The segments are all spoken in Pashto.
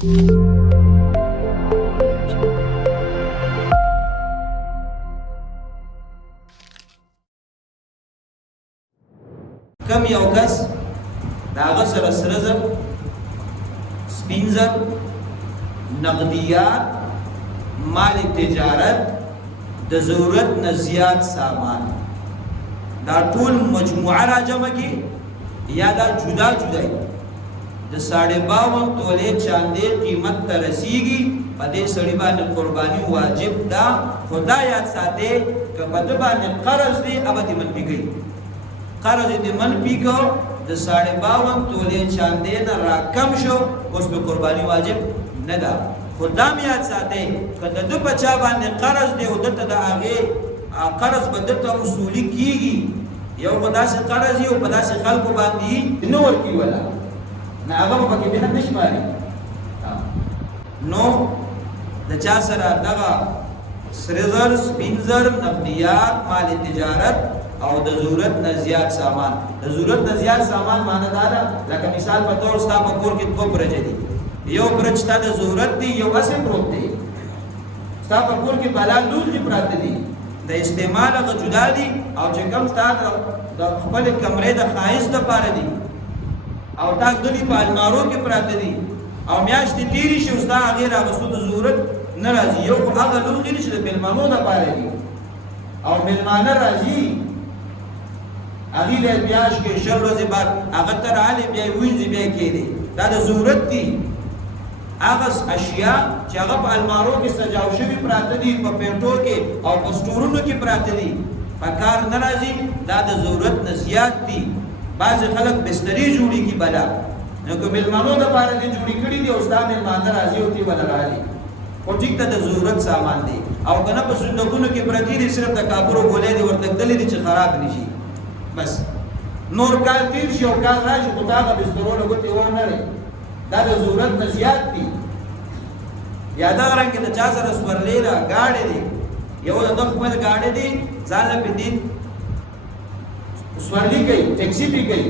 کم یو کس د هغه سره سره زر سپین زر نقدیات مال تجارت د ضرورت نه زیات سامان دا ټول مجموعه را جمع کی یا دا جدا جدا د 52 تولې چاندې قیمت ته رسیږي په دې سړي باندې قرباني واجب ده خدا یاد ساتي که په دې باندې قرض دی ابدي منفي کوي قرض دې منفي کو د 52 تولې چاندې نه را کم شو اوس به قرباني واجب نه ده خدا مې یاد ساتي که د دې بچا باندې قرض دی او دته د هغه قرض بدته اصولي کیږي یو خدا سے قرض یو خدا سے خلکو باندې نور کی ولا نه هغه په کې به نشماري نو د چا سره دغه سرزر سپینزر نقدیات مال تجارت او د ضرورت نه زیات سامان د ضرورت نه زیات سامان معنی دا ده لکه مثال په تور ستا په کور کې دوه برج دي یو برج تا د ضرورت دی یو اسې پروت دی ستا په کور کې بالا لول دي پراته دي د استعمال غو جدا دي او چې کوم ستا د خپل کمرې د خایس د پاره دي او تا غلي په المارو کې پراته دي او میاشتې تیری شي ستا غیر هغه د ضرورت ناراضي یو هغه لول غلي چې د ملمانو د پاره دي او ملمانه راځي هغه له بیاش کې شل ورځې بعد هغه تر علی بیا وینځي بیا کېږي دا د ضرورت دي هغه اشیاء چې هغه په المارو کې سجاو شوي پراته دي په پیټو کې او په سټورونو کې پراته دي په کار ناراضي دا د ضرورت نه زیات دي بعض خلک بستری جوړي کی بلا نو کوم ملمانو د پاره دي جوړي کړي دي او ستاسو ملمان راضي ہوتی ولا راضي او ټیک ته د ضرورت سامان دي او کنه په صندوقونو کې پراتی دي صرف د کاپورو ګولې دي ورته دلې دي چې خراب نشي بس نور کال تیر شي او کال راشي خو دا به ستورو غوتي ونه لري دا د ضرورت نه زیات دي یا دا رنګ د چا سره سورلې را گاډي دي یو د خپل گاډي دي ځان په دین سورلې کوي ټیکسي پی کوي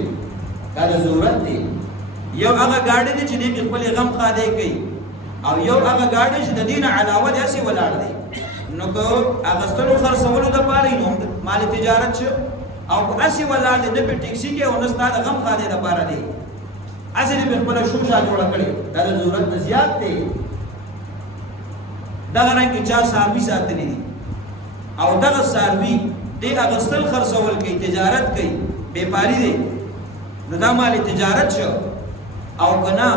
دا د ضرورت دي یو هغه گاډي دي چې د خپل غم خاده کوي او یو هغه گاډي چې د دین علاوه داسې ولاړ دي نو کو هغه ستلو خرڅولو د پاره نو مال تجارت او اسی ولاړ دي د ټیکسي کې او نستاد غم خاده د پاره دي اصلي په خپل شوشا جوړ کړي دا د ضرورت نه زیات دي دا رنګ چا ساروي ساتلې دي او دغه ساروي د اغستل خرڅول کوي تجارت کوي بیپاری دي نو دا مال تجارت شو او کنا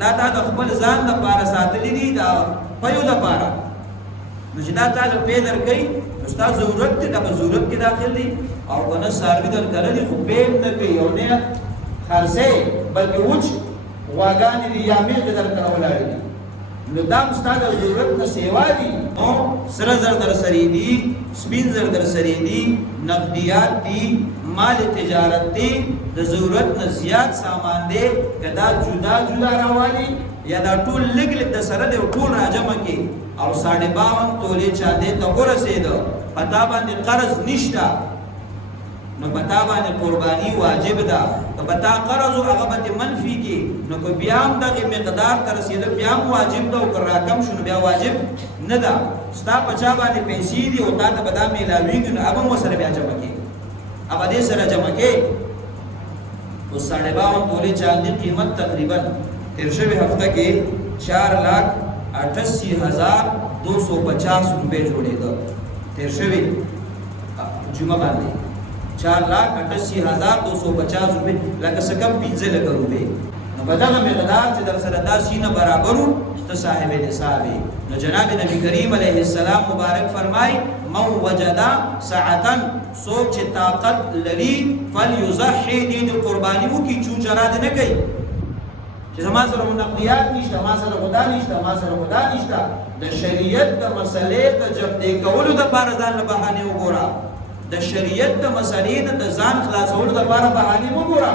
دا د خپل ځان لپاره ساتلې دي دا پيو لپاره نو چې دا تعالی پیدا کوي استاد ضرورت دي د ضرورت کې داخل دي او کنا ساروي در کړی خو به نه کوي او نه خرڅه بلکې وچ واګانی دي یا میخ در کولای دي نو دا مستاده ضرورت نه سیوا دي نو سره زر در سری دي سپین زر در سری دي نقدیات دي مال تجارت دي د ضرورت نه زیات سامان دي کدا جدا جدا راوالي یا دا ټول لګ لګ د سره د ټول راجمه کې او 52 تولې چا دې ته ورسېدو پتا باندې قرض نشتا نو پتا باندې قرباني واجب ده که پتا قرض او هغه باندې منفي کې نو کو بیا هم دغه مقدار تر رسیدل بیا هم واجب ده او که راکم شنو بیا واجب نه ده ستا پچا باندې پیسې دي او تا ته بدا میلاویږي نو هغه مو سره بیا جمع کې هغه دې سره جمع کې او 52 تولې چاندي قیمت تقریبا تیر شوی هفته کې 4,88,250 روپے جوړې ده تیر شوی جمعه باندې 4,88,250 روپے لکه سکم 15 لک روپے نو بدغه مقدار چې در سره داسې نه برابرو ته صاحب نصاب نو جناب نبی کریم علیه السلام مبارک فرمای من وجدا ساعتا سوک چې طاقت لري فليضحي دې قرباني وکي چون جراد نه کوي چې زما سره منقیات نشته ما سره خدا نشته ما سره خدا نشته د شریعت د مسلې ته جب دې کولو د بار ځان له بهانه وګوره د شریعت د مسلې د ځان خلاصولو د بار بهانه وګوره